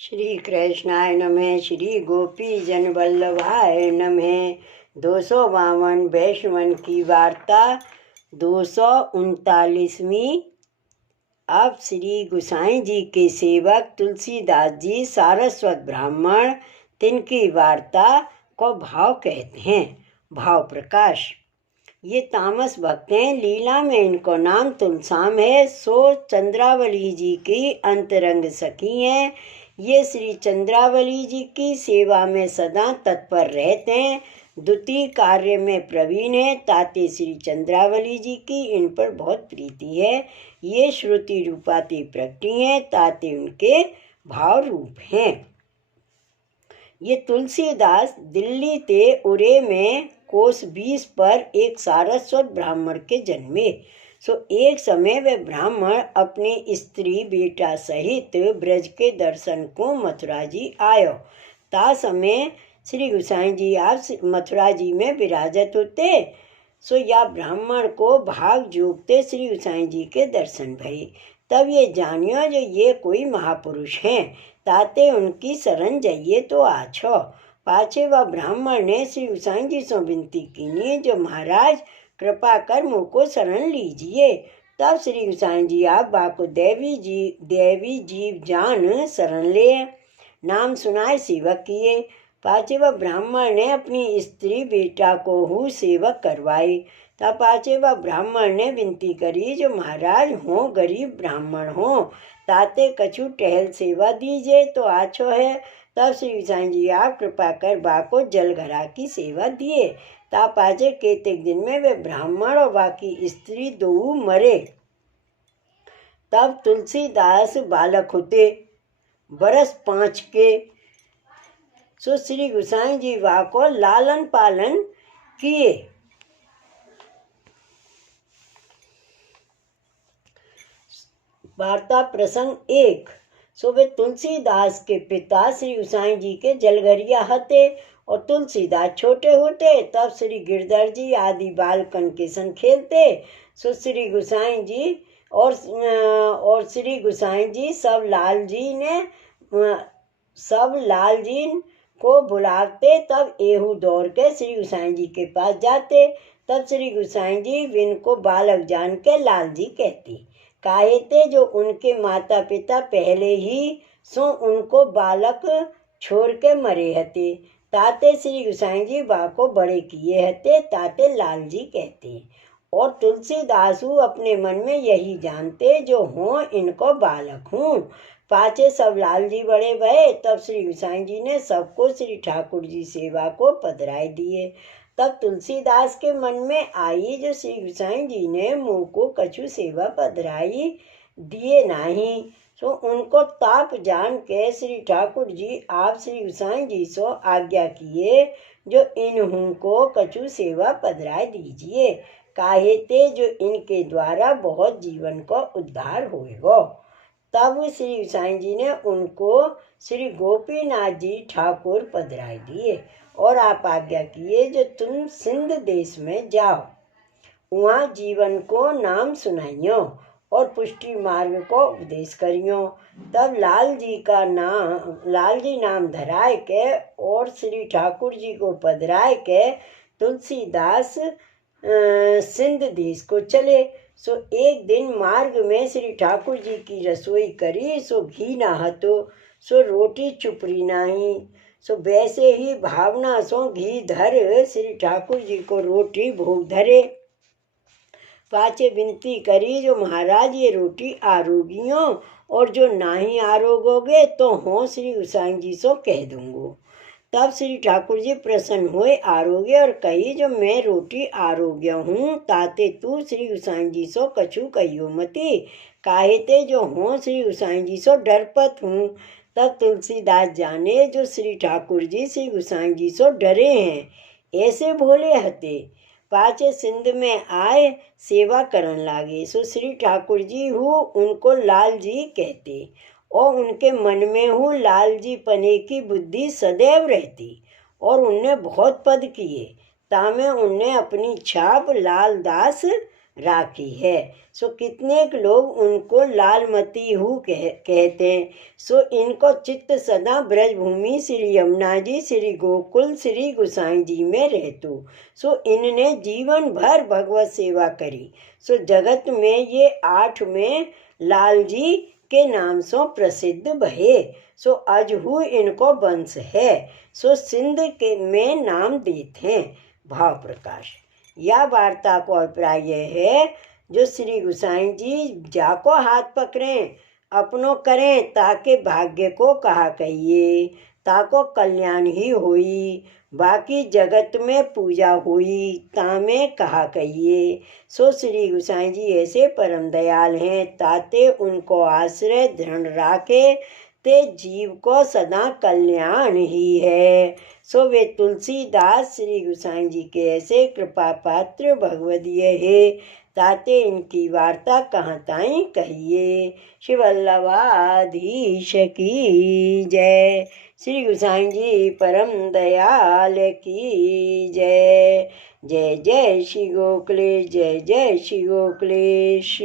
श्री कृष्णाय नमः। श्री गोपी जन वल्लभाय नमः। 252 वैष्णवन की वार्ता 239वीं। अब श्री गुसाई जी के सेवक तुलसीदास जी सारस्वत ब्राह्मण तिनकी वार्ता को भाव कहते हैं। भाव प्रकाश। ये तामस भक्त हैं। लीला में इनको नाम तुलसाम है। सो चंद्रावली जी की अंतरंग सखी हैं। ये श्री चंद्रावली जी की सेवा में सदा तत्पर रहते हैं। द्वितीय कार्य में प्रवीण है। ताते श्री चंद्रावली जी की इन पर बहुत प्रीति है। ये श्रुति रूपाती प्रकटी हैं। ताते उनके भाव रूप हैं। ये तुलसीदास दिल्ली ते उरे में कोस 20 पर एक सारस्वत ब्राह्मण के जन्मे। सो एक समय वे ब्राह्मण अपनी स्त्री बेटा सहित ब्रज के दर्शन को मथुरा जी आयो। ता समय श्री गुसाई जी आप मथुरा जी में विराजत होते। सो या ब्राह्मण को भाग जोगते श्री गुसाई जी के दर्शन भये। तब ये जानियो जो ये कोई महापुरुष हैं। ताते उनकी शरण जाइए तो आछो। पाछे वह ब्राह्मण ने श्री गुसाई जी से विनती की जो महाराज कृपा कर मुझको शरण लीजिए। तब श्री गुसाई जी आप बाको देवी जीव जान शरण ले नाम सुनाए सेवक किए। पाछे वह ब्राह्मण ने अपनी स्त्री बेटा को हु सेवक करवाई। तब पाछे वह ब्राह्मण ने विनती करी जो महाराज हो गरीब ब्राह्मण हो ताते कछु टहल सेवा दीजिए तो आछो है। तब श्री गुसाई जी आप कृपा कर बाको जल घरा की सेवा दिए। ता पाछे केतेक दिन में वे ब्राह्मण और बाकी स्त्री दो मरे। तब तुलसीदास बालक होते बरस 5 के। सो श्री गुसाई जी को लालन पालन किए। वार्ता प्रसंग 1। सो वे तुलसीदास के पिता श्री गुसाई जी के जलघरिया हते और तुलसीदास छोटे होते। तब श्री गिरधर जी आदि बालकन के संग खेलते। सो श्री गुसाई जी और श्री गुसाई जी सब लाल जी को बुलाते। तब एहू दौड़ के श्री गुसाई जी के पास जाते। तब श्री गुसाई जी विन को बालक जान के लाल जी कहती। काहेते जो उनके माता पिता पहले ही सो उनको बालक छोड़ के मरे हते। ताते श्री गुसाई जी बाको बड़े किए हते। ताते लाल जी कहते। और तुलसीदासु अपने मन में यही जानते जो हों इनको बालक हूँ। पाछे सब लाल जी बड़े भये। तब श्री गुसाई जी ने सबको श्री ठाकुर जी सेवा को पधराए दिए। तब तुलसीदास के मन में आई जो श्री गुसाई जी ने मुँह को कछु सेवा पधराई दिए नहीं। सो उनको ताप जान के श्री ठाकुर जी आप श्री गुसाई जी सो आज्ञा किए जो इन्हों को कछु सेवा पधराए दीजिए। काहेते जो इनके द्वारा बहुत जीवन को उद्धार होएगो। तब श्री गुसाई जी ने उनको श्री गोपीनाथ जी ठाकुर पधराए दिए और आप आज्ञा किए जो तुम सिंध देश में जाओ वहाँ जीवन को नाम सुनाइयो और पुष्टि मार्ग को उपदेश करियो। तब लाल जी नाम धराए के और श्री ठाकुर जी को पधराए के तुलसीदास सिंध देश को चले। सो एक दिन मार्ग में श्री ठाकुर जी की रसोई करी। सो घी ना हतो सो रोटी चुपरी नहीं। सो वैसे ही भावना सो घी धर श्री ठाकुर जी को रोटी भोग धरे। पाछे विनती करी जो महाराज ये रोटी आरोगियों और जो नाही आरोगोगे तो हो श्री गुसाई जी सो कह दूंगो। तब श्री ठाकुर जी प्रसन्न हुए आरोग्य और कही जो मैं रोटी आरोग्य हूँ ताते तू श्री गुसाई जी सो कछु कहियो मती। काहेते जो हो श्री गुसाई जी सो डरपत हूँ। तब तुलसीदास जाने जो श्री ठाकुर जी श्री गुसाई जी सो डरे हैं ऐसे भोले हते। पाछे सिंध में आए सेवा करन लागे। सो श्री ठाकुर जी हूँ उनको लाल जी कहते और उनके मन में हूँ लाल जी पने की बुद्धि सदैव रहती और उनने बहुत पद किए। तामे उनने अपनी छाप लाल दास राखी है। सो कितने लोग उनको लालमती हूँ कहते हैं। सो इनको चित्त सदा ब्रजभूमि श्री यमुना जी श्री गोकुल श्री गुसाई जी में रहतु। सो इनने जीवन भर भगवत सेवा करी। सो जगत में ये 8 में लाल जी के नाम से प्रसिद्ध भये। सो अजहू इनको वंश है। सो सिंध के में नाम देते हैं। भाव प्रकाश। यह वार्ता को अभिप्राय यह है, जो श्री गुसाई जी जाको हाथ पकड़ें अपनों करें ताके भाग्य को कहा कहिए, ताको कल्याण ही होई, बाकी जगत में पूजा हुई तामे कहा कहिए। सो श्री गुसाई जी ऐसे परम दयाल हैं, ताते उनको आश्रय दृढ़ राखे ते जीव को सदा कल्याण ही है। सो वे तुलसीदास श्री गुसाई जी के ऐसे कृपा पात्र भगवदीय है, ताते इनकी वार्ता कहाँ ताई कहिए। श्री वल्लभाधीश की जय। श्री गुसाई जी परम दयाल की जय। जय जय श्री गोकुलेश, जय जय श्री गोकुलेश।